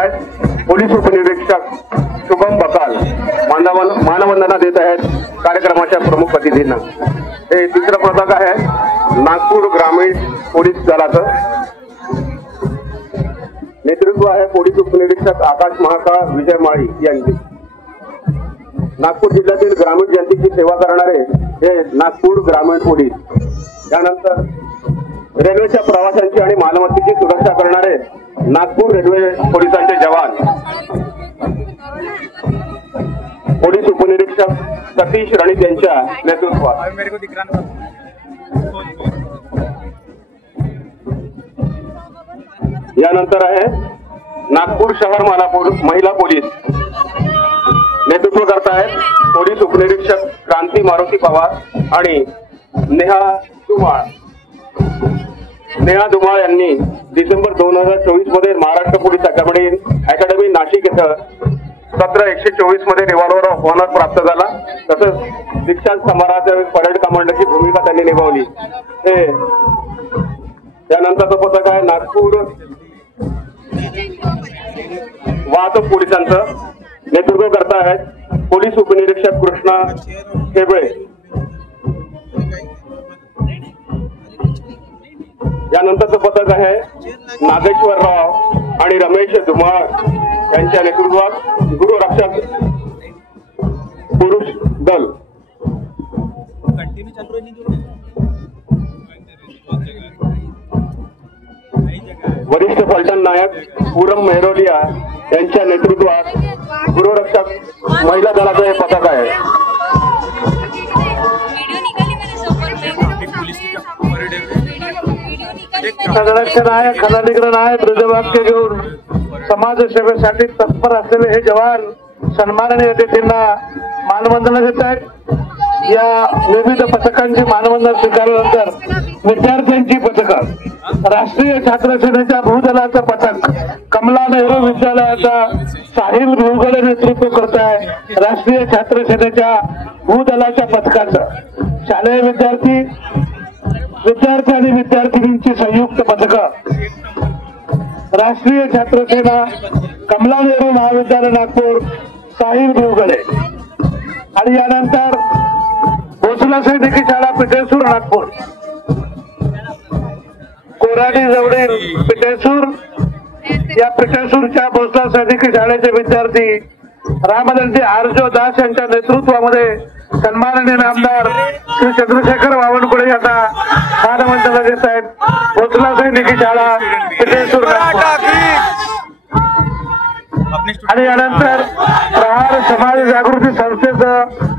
आहेत पोलीस उपनिरीक्षक शुभम बकाल मानवंदना देत आहेत कार्यक्रमाच्या प्रमुख अतिथींना। हे तिसरं पथक आहे नागपूर ग्रामीण पोलीस दलाचं, नेतृत्व आहे पोलीस उपनिरीक्षक आकाश महाकाळ विजय माळी यांची। नागपूर जिल्ह्यातील ग्रामीण जनतेची सेवा करणारे हे नागपूर ग्रामीण पोलीस। त्यानंतर रेल्वेच्या प्रवाशांची आणि मालमत्तेची सुरक्षा करणारे नागपूर रेल्वे पोलिसांचे जवान, पोलीस उपनिरीक्षक सतीश रणित यांच्या नेतृत्वात। यानंतर आहे नागपूर शहर महिला पोलीस, नेतृत्व करतायत पोलीस उपनिरीक्षक क्रांती मारुती पवार आणि नेहा धुमाळ यांनी डिसेंबर 2024 मध्ये महाराष्ट्र पोलीस अकॅडमी नाशिक येथे सत्र 124 मध्ये रिव्हॉल्वर ऑफ ऑनर प्राप्त झाला। तसंच दीक्षांत समारोहाच्या परेड कमांडरची भूमिका त्यांनी निभावली। हे त्यानंतरचं पथक आहे नागपूर वाहतूक पोलिसांचं, नेतृत्व करतायत पोलीस उपनिरीक्षक कृष्णा केबळे। यानंतरचं पथक आहे नागेश्वरराव आणि रमेश धुमाळ यांच्या नेतृत्वात गृहरक्षक पुरुष दल। वरिष्ठ पलटण नायक पूरम मेहरोलिया यांच्या नेतृत्वात गृहरक्षक महिला दलाचं हे पथक आहे। संरक्षण आहे, खलनिग्रहण आहे, ब्रजवाक्य घेऊन समाजसेवेसाठी तत्पर असलेले हे जवान सन्माननीय अतिथींना मानवंदना देत आहेत। या विविध पथकांची मानवंदना स्वीकारल्यानंतर विद्यार्थ्यांची पथकं, राष्ट्रीय छात्र सेनेच्या भूदलाचं पथक कमला नेहरू विद्यालयाचा साहिल भिवगडे नेतृत्व करत आहे। राष्ट्रीय छात्र सेनेच्या भूदलाच्या पथकाचं शालेय विद्यार्थी आणि विद्यार्थिनींची संयुक्त पथकं, राष्ट्रीय छात्र सेना कमला नेहरू महाविद्यालय नागपूर साहिल भिवगडे, आणि यानंतर भोसला सैनिकी शाळा पिठेसूर नागपूर, कोराडी जवळील पिठेसूर, या पिठेसूरच्या भोसला सैनिकी शाळेचे विद्यार्थी रामदंडी आरजो दास यांच्या नेतृत्वामध्ये सन्माननीय आमदार श्री चंद्रशेखर बावनकुळे यांना मानवंदना देत आहेत। भोसला सैनिकी शाळा पिठेसूर आणि यानंतर प्रहार समाज जागृती संस्थेचं